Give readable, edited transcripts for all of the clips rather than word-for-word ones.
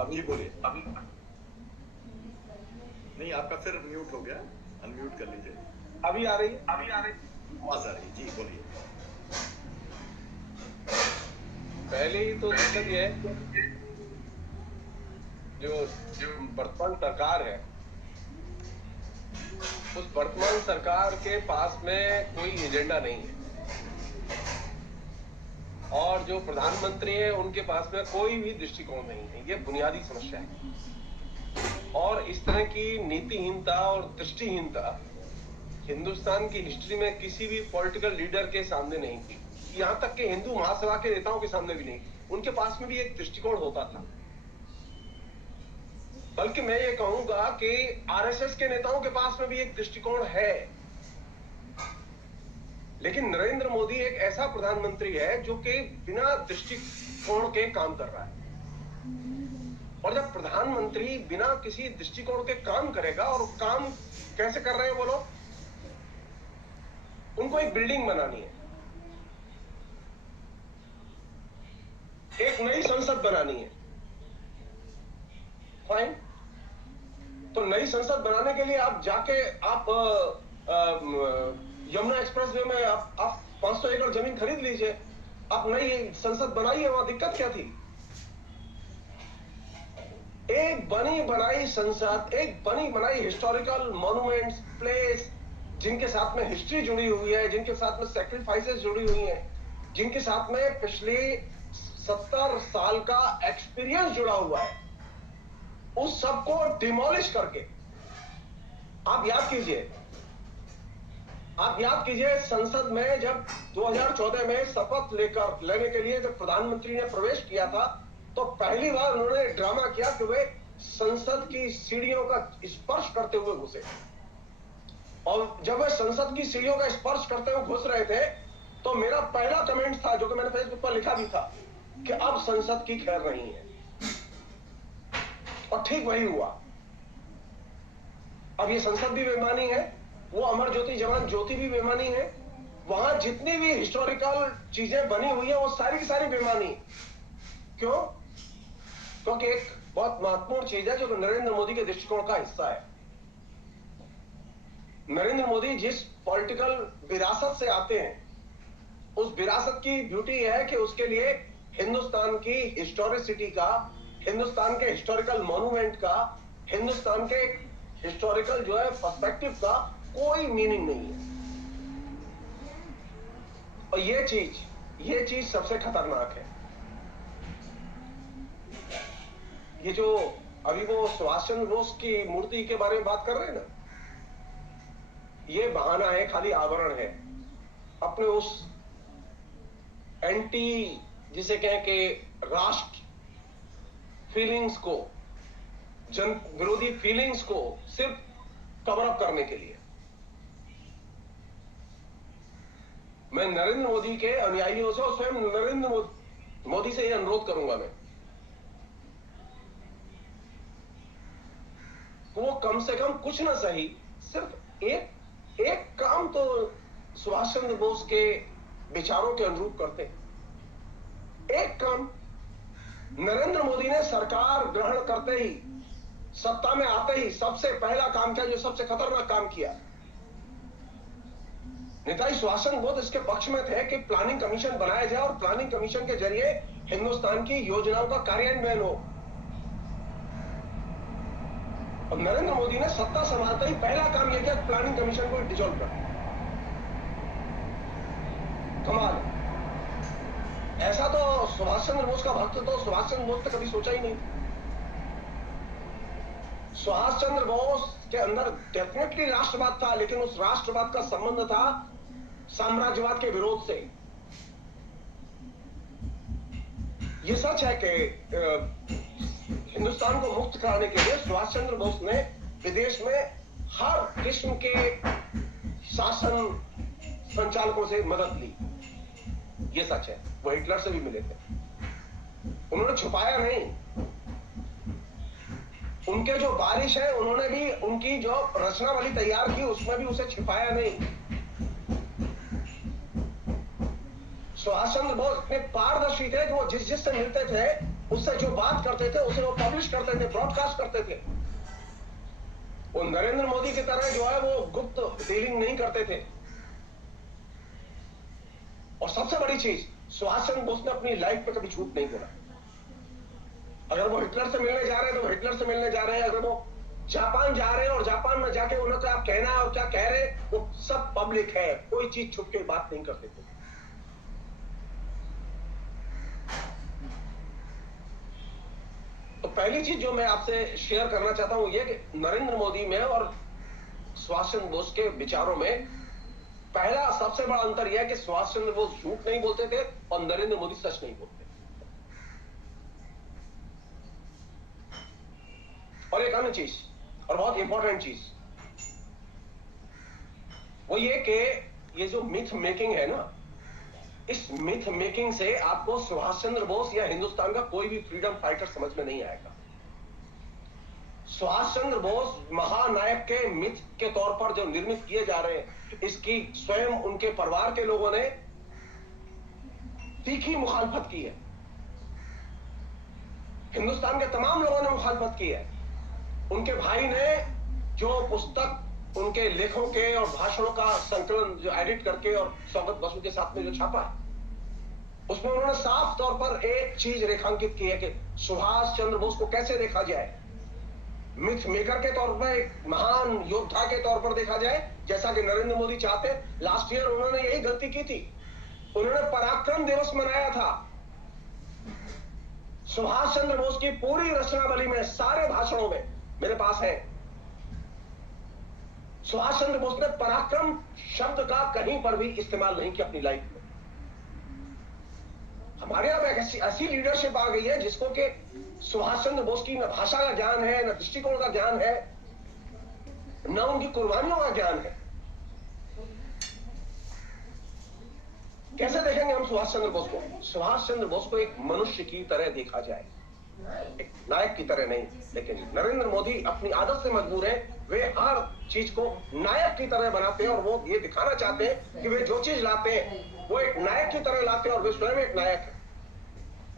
अभी जी बोलिए। अभी नहीं, आपका फिर म्यूट हो गया, अनम्यूट कर लीजिए। अभी आ रही है। अभी आ रही, आवाज आ रही है, जी बोलिए। पहले ही तो दिक्कत यह है, जो वर्तमान सरकार है, उस वर्तमान सरकार के पास में कोई एजेंडा नहीं है, और जो प्रधानमंत्री है उनके पास में कोई भी दृष्टिकोण नहीं है। ये बुनियादी समस्या है, और इस तरह की नीतिहीनता और दृष्टिहीनता हिंदुस्तान की हिस्ट्री में किसी भी पॉलिटिकल लीडर के सामने नहीं थी, यहां तक कि हिंदू महासभा के नेताओं के सामने भी नहीं थी। उनके पास में भी एक दृष्टिकोण होता था, बल्कि मैं ये कहूंगा कि आरएसएस के नेताओं के पास में भी एक दृष्टिकोण है। लेकिन नरेंद्र मोदी एक ऐसा प्रधानमंत्री है जो कि बिना दृष्टिकोण के काम कर रहा है। और जब प्रधानमंत्री बिना किसी दृष्टिकोण के काम करेगा, और काम कैसे कर रहे हैं वो लोग, उनको एक बिल्डिंग बनानी है, एक नई संसद बनानी है, फाइन। तो नई संसद बनाने के लिए आप जाके आप यमुना एक्सप्रेस वे में आप 500 एकड़ जमीन खरीद लीजिए, आप नई संसद बनाइए, वहां दिक्कत क्या थी? एक बनी बनाई संसद, एक बनी बनाई हिस्टोरिकल मॉन्यूमेंट्स, प्लेस, जिनके साथ में हिस्ट्री जुड़ी हुई है, जिनके साथ में सैक्रिफाइसेस जुड़ी हुई हैं, जिनके साथ में पिछले 70 साल का एक्सपीरियंस जुड़ा हुआ है, उस सबको डिमोलिश करके आप याद कीजिए संसद में जब 2014 में शपथ लेने के लिए जब प्रधानमंत्री ने प्रवेश किया था, तो पहली बार उन्होंने ड्रामा किया कि वे संसद की सीढ़ियों का स्पर्श करते हुए घुसे। और जब वे संसद की सीढ़ियों का स्पर्श करते हुए घुस रहे थे, तो मेरा पहला कमेंट था, जो कि मैंने फेसबुक पर लिखा भी था, कि अब संसद की खैर नहीं है। और ठीक वही हुआ। अब ये संसद भी बेमानी है, वो अमर ज्योति जवान ज्योति भी बेमानी है, वहां जितनी भी हिस्टोरिकल चीजें बनी हुई है वो सारी की सारी बेमानी। क्यों? क्योंकि एक बहुत महत्वपूर्ण चीज है जो कि नरेंद्र मोदी के दृष्टिकोण का हिस्सा है। नरेंद्र मोदी जिस पॉलिटिकल विरासत से आते हैं, उस विरासत की ब्यूटी है कि उसके लिए हिंदुस्तान की हिस्टोरिसिटी का, हिंदुस्तान के हिस्टोरिकल मॉन्यूमेंट का, हिंदुस्तान के हिस्टोरिकल जो है पर्सपेक्टिव का कोई मीनिंग नहीं है। और ये चीज सबसे खतरनाक है। ये जो अभी वो सुभाष चंद्र बोस की मूर्ति के बारे में बात कर रहे हैं ना, ये बहाना है, खाली आवरण है अपने उस एंटी, जिसे कहें कि राष्ट्र फीलिंग्स को, जन विरोधी फीलिंग्स को सिर्फ कवर अप करने के लिए। मैं नरेंद्र मोदी के अनुयायियों से और स्वयं नरेंद्र मोदी से यह अनुरोध करूंगा मैं, वो कम से कम कुछ ना सही, सिर्फ एक काम तो सुभाष चंद्र बोस के विचारों के अनुरूप करते। एक काम नरेंद्र मोदी ने सरकार ग्रहण करते ही, सत्ता में आते ही सबसे पहला काम किया, जो सबसे खतरनाक काम किया। नेताजी सुभाष चंद्र बोस इसके पक्ष में थे कि प्लानिंग कमीशन बनाया जाए और प्लानिंग कमीशन के जरिए हिंदुस्तान की योजनाओं का कार्यान्वयन हो। और नरेंद्र मोदी ने सत्ता संभालते ही पहला काम यह किया, प्लानिंग कमीशन को डिसॉल्व कर। कमाल। ऐसा तो सुभाष चंद्र बोस का भक्त तो सुभाष चंद्र बोस ने कभी सोचा ही नहीं। सुभाष चंद्र बोस के अंदर डेफिनेटली राष्ट्रवाद था, लेकिन उस राष्ट्रवाद का संबंध था साम्राज्यवाद के विरोध से। यह सच है कि हिंदुस्तान को मुक्त कराने के लिए सुभाष चंद्र बोस ने विदेश में हर किस्म के शासन संचालकों से मदद ली। यह सच है, वो हिटलर से भी मिले थे, उन्होंने छुपाया नहीं। उनके जो बारिश है, उन्होंने भी उनकी जो रचनावली तैयार की, उसमें भी उसे छिपाया नहीं। सुभाष चंद्र बोस इतने पारदर्शी थे कि वो जिससे मिलते थे उससे जो बात करते थे उसे वो पब्लिश करते थे, ब्रॉडकास्ट करते थे। वो नरेंद्र मोदी की तरह जो है वो गुप्त डीलिंग नहीं करते थे। और सबसे बड़ी चीज, सुभाष चंद्र बोस ने अपनी लाइफ पे कभी झूठ नहीं बोला। अगर वो हिटलर से मिलने जा रहे हैं तो वो हिटलर से मिलने जा रहे हैं, अगर वो जापान जा रहे हैं और जापान में जाके उन्हें क्या कहना है और क्या कह रहे हैं वो सब पब्लिक है, कोई चीज छुप के बात नहीं करते थे। तो पहली चीज जो मैं आपसे शेयर करना चाहता हूं ये कि नरेंद्र मोदी में और सुभाष चंद्र बोस के विचारों में पहला सबसे बड़ा अंतर यह है कि सुभाष चंद्र बोस झूठ नहीं बोलते थे और नरेंद्र मोदी सच नहीं बोलते। और एक अन्य चीज और बहुत इंपॉर्टेंट चीज वो ये कि ये जो मिथ मेकिंग है ना, इस मिथ मेकिंग से आपको सुभाष चंद्र बोस या हिंदुस्तान का कोई भी फ्रीडम फाइटर समझ में नहीं आएगा। सुभाष चंद्र बोस महानायक के मिथ के तौर पर जो निर्मित किए जा रहे हैं, इसकी स्वयं उनके परिवार के लोगों ने तीखी मुखालफत की है। हिंदुस्तान के तमाम लोगों ने मुखालफत की है। उनके भाई ने जो पुस्तक उनके लेखों के और भाषणों का संकलन जो एडिट करके और स्वागत बसु के साथ में जो छापा है, उसमें उन्होंने साफ तौर पर एक चीज रेखांकित की है कि सुभाष चंद्र बोस को कैसे देखा जाए, मिथ मेकर के तौर पर, एक महान योद्धा के तौर पर देखा जाए, जैसा कि नरेंद्र मोदी चाहते। लास्ट ईयर उन्होंने यही गलती की थी, उन्होंने पराक्रम दिवस मनाया था। सुभाष चंद्र बोस की पूरी रचनावली में, सारे भाषणों में मेरे पास है, सुभाष चंद्र बोस ने पराक्रम शब्द का कहीं पर भी इस्तेमाल नहीं किया अपनी लाइफ में। हमारे यहां एक ऐसी लीडरशिप आ गई है जिसको कि सुभाष चंद्र बोस की न भाषा का ज्ञान है, न दृष्टिकोण का ज्ञान है, न उनकी कुर्बानियों का ज्ञान है। कैसे देखेंगे हम सुभाष चंद्र बोस को? सुभाष चंद्र बोस को एक मनुष्य की तरह देखा जाए, एक नायक की तरह नहीं। लेकिन नरेंद्र मोदी अपनी आदत से मजबूर है, वे हर चीज को नायक की तरह बनाते हैं और वो ये दिखाना चाहते हैं कि वे जो चीज लाते हैं वो एक नायक की तरह लाते हैं और वे स्वयं एक नायक है।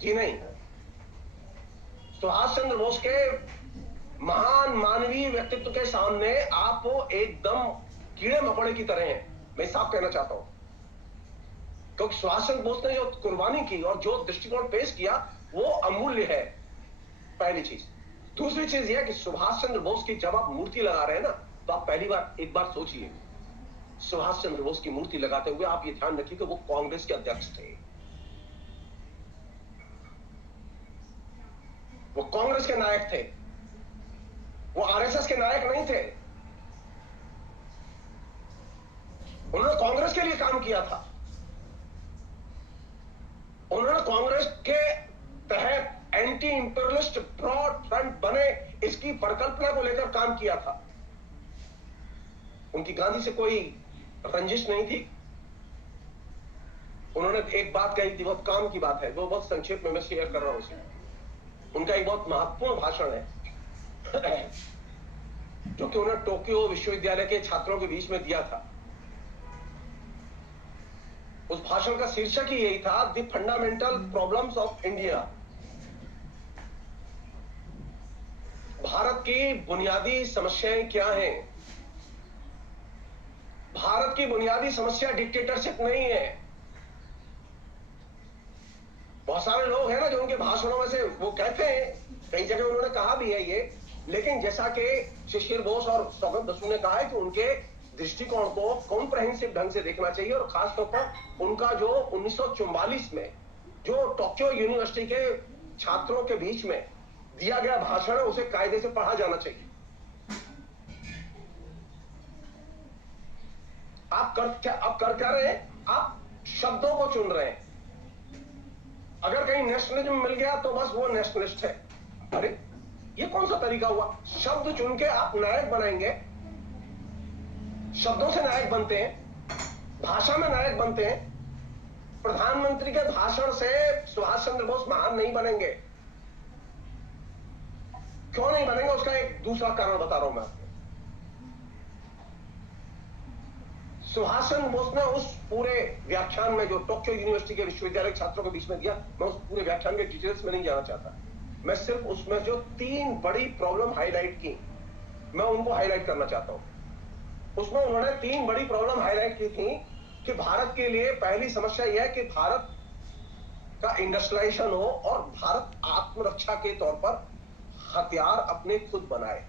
जी नहीं, सुभाष चंद्र बोस के महान मानवीय व्यक्तित्व के सामने आप एकदम कीड़े मकोड़े की तरह हैं, मैं साफ कहना चाहता हूं। क्योंकि सुभाष चंद्र बोस ने जो कुर्बानी की और जो दृष्टिकोण पेश किया वो अमूल्य है, पहली चीज। दूसरी चीज यह कि सुभाष चंद्र बोस की जब आप मूर्ति लगा रहे हैं ना, तो आप पहली बार एक बार सोचिए, सुभाष चंद्र बोस की मूर्ति लगाते हुए आप ये ध्यान रखिए कि वो कांग्रेस के अध्यक्ष थे, वो कांग्रेस के नायक थे, वो आरएसएस के नायक नहीं थे। उन्होंने कांग्रेस के लिए काम किया था, उन्होंने कांग्रेस के तहत एंटी इंपीरियलिस्ट ब्रॉड फ्रंट बने, इसकी परिकल्पना को लेकर काम किया था। उनकी गांधी से कोई रंजिश नहीं थी। उन्होंने एक बात कही थी, बहुत काम की बात है, वो बहुत संक्षेप में मैं शेयर कर रहा हूं उसे। उनका एक बहुत महत्वपूर्ण भाषण है जो कि उन्होंने टोक्यो विश्वविद्यालय के छात्रों के बीच में दिया था। उस भाषण का शीर्षक ही यही था, the fundamental problems of India. Bharat की बुनियादी समस्याएं क्या हैं? भारत की बुनियादी समस्या डिक्टेटरशिप नहीं है। बहुत सारे लोग हैं ना जो उनके भाषणों में से वो कहते हैं, कई जगह उन्होंने कहा भी है ये, लेकिन जैसा कि शिशिर बोस और स्वागत बसु ने कहा है कि उनके दृष्टिकोण को कॉम्प्रहेंसिव ढंग से देखना चाहिए और खासतौर पर उनका जो 1944 में जो टोक्यो यूनिवर्सिटी के छात्रों के बीच में दिया गया भाषण है, उसे कायदे से पढ़ा जाना चाहिए। आप कर क्या रहे हैं? आप शब्दों को चुन रहे हैं। अगर कहीं नेशनलिज्म मिल गया तो बस वो नेशनलिस्ट है। अरे ये कौन सा तरीका हुआ? शब्द चुन के आप नायक बनाएंगे, शब्दों से नायक बनते हैं, भाषा में नायक बनते हैं। प्रधानमंत्री के भाषण से सुभाष चंद्र बोस महान नहीं बनेंगे। क्यों नहीं बनेंगे? उसका एक दूसरा कारण बता रहा हूं मैं आपको। सुभाष चंद्र बोस ने उस पूरे व्याख्यान में जो टोक्यो यूनिवर्सिटी के विश्वविद्यालय छात्रों के बीच में दिया, मैं उस पूरे व्याख्यान के डिटेल्स में नहीं जाना चाहता। मैं सिर्फ उसमें जो 3 बड़ी प्रॉब्लम हाईलाइट की, मैं उनको हाईलाइट करना चाहता हूं। उसमें उन्होंने 3 बड़ी प्रॉब्लम हाईलाइट की थी कि भारत के लिए पहली समस्या यह है कि भारत का इंडस्ट्रियलाइजेशन हो और भारत आत्मरक्षा के तौर पर हथियार अपने खुद बनाए।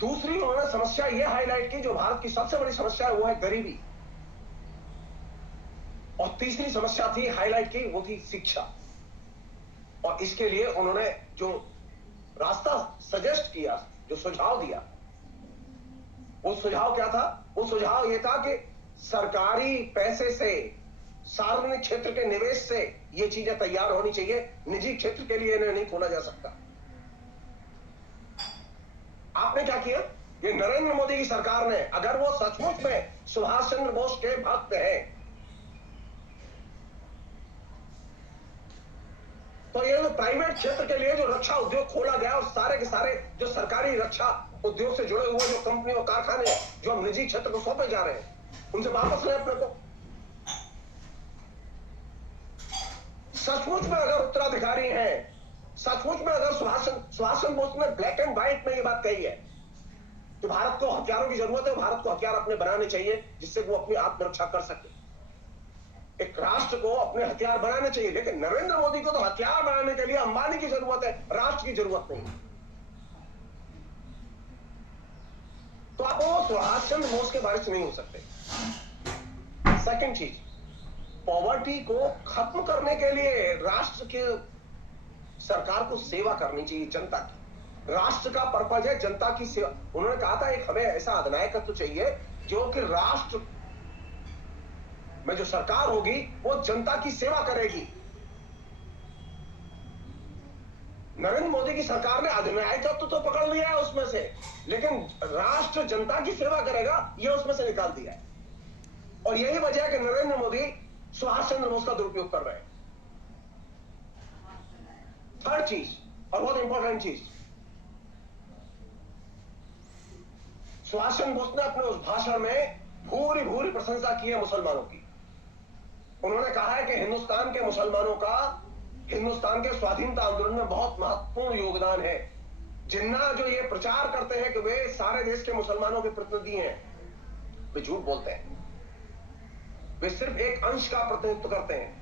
दूसरी उन्होंने समस्या यह हाईलाइट की, जो भारत की सबसे बड़ी समस्या है, वो है गरीबी। और तीसरी समस्या थी हाईलाइट की, वो थी शिक्षा। और इसके लिए उन्होंने जो रास्ता सजेस्ट किया, जो सुझाव दिया, वो सुझाव क्या था? वो सुझाव ये था कि सरकारी पैसे से, सार्वजनिक क्षेत्र के निवेश से ये चीजें तैयार होनी चाहिए, निजी क्षेत्र के लिए इन्हें नहीं खोला जा सकता। आपने क्या किया? ये नरेंद्र मोदी की सरकार ने, अगर वो सचमुच में सुभाष चंद्र बोस के भक्त हैं, तो ये जो प्राइवेट क्षेत्र के लिए जो रक्षा उद्योग खोला गया और सारे के सारे जो सरकारी रक्षा उद्योग से जुड़े हुए जो कंपनी और कारखाने जो हम निजी क्षेत्र को सौंपे जा रहे हैं, उनसे वापस लें अपने को। सचमुच में अगर उत्तराधिकारी हैं, सचमुच में अगर सुभाष चंद्र बोस ने ब्लैक एंड व्हाइट में ये बात कही है कि भारत को हथियारों की जरूरत है, भारत को हथियार अपने बनाने चाहिए जिससे वो अपनी आत्मरक्षा कर सके, एक राष्ट्र को अपने हथियार बनाने चाहिए। लेकिन नरेंद्र मोदी को तो हथियार बनाने के लिए अंबानी की जरूरत है, राष्ट्र की जरूरत नहीं। तो आप वो सुभाष चंद्र बोस के बारे में नहीं हो सकते। सेकंड चीज, पॉवर्टी को खत्म करने के लिए राष्ट्र के सरकार को सेवा करनी चाहिए, जनता की। राष्ट्र का पर्पज है जनता की सेवा। उन्होंने कहा था एक हमें ऐसा अधिनायकत्व चाहिए जो कि राष्ट्र में जो सरकार होगी वो जनता की सेवा करेगी। नरेंद्र मोदी की सरकार ने अधिनायकत्व तो पकड़ लिया है उसमें से, लेकिन राष्ट्र जनता की सेवा करेगा ये उसमें से निकाल दिया है। और यही वजह है कि नरेंद्र मोदी सुभाष चंद्र बोस का दुरुपयोग कर रहे हैं। थर्ड चीज, और बहुत इंपॉर्टेंट चीज, सुभाष चंद्र बोस ने अपने उस भाषण में भूरी भूरी प्रशंसा की है मुसलमानों की। उन्होंने कहा है कि हिंदुस्तान के मुसलमानों का हिंदुस्तान के स्वाधीनता आंदोलन में बहुत महत्वपूर्ण योगदान है। जिन्ना जो ये प्रचार करते हैं कि वे सारे देश के मुसलमानों के प्रतिनिधि हैं, वे झूठ बोलते हैं। वे सिर्फ एक अंश का प्रतिनिधित्व करते हैं।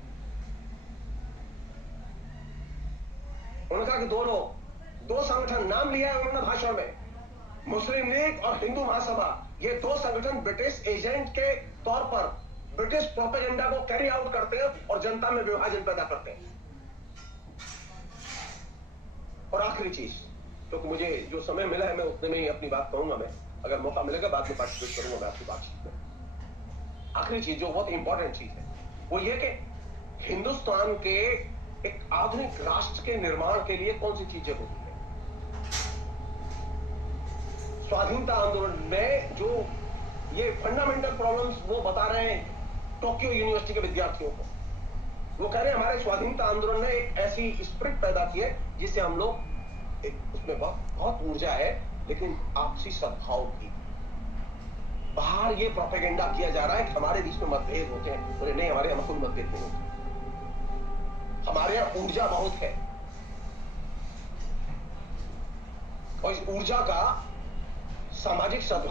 उन्होंने कहा कि दो संगठन नाम लिया है उन्होंने भाषण में, मुस्लिम लीग और हिंदू महासभा, ये 2 संगठन ब्रिटिश एजेंट के तौर पर ब्रिटिश प्रोपेगेंडा को कैरी आउट करते हैं और जनता में विभाजन पैदा करते हैं। और आखिरी चीज, क्योंकि मुझे जो समय मिला है मैं उतने में ही अपनी बात कहूंगा, मैं अगर मौका मिलेगा बाद में पार्टिसिपेट करूंगा मैं आपकी बातचीत में। आखिरी चीज जो बहुत इंपॉर्टेंट चीज है वो ये कि हिंदुस्तान के एक आधुनिक राष्ट्र के निर्माण के लिए कौन सी चीजें होती है। स्वाधीनता आंदोलन में जो ये फंडामेंटल प्रॉब्लम्स वो बता रहे हैं टोक्यो यूनिवर्सिटी के विद्यार्थियों को, वो कह रहे हैं हमारे स्वाधीनता आंदोलन ने एक ऐसी स्पिरिट पैदा की है जिससे हम लोग, उसमें बहुत ऊर्जा है लेकिन आपसी सद्भाव की। बाहर ये प्रोपेगेंडा किया जा रहा है कि हमारे बीच में मतभेद होते हैं, बोले नहीं, हमारे यहाँ कोई मतभेद नहीं होते, हमारे यहाँ ऊर्जा बहुत है। और इस ऊर्जा का सामाजिक सद्भाव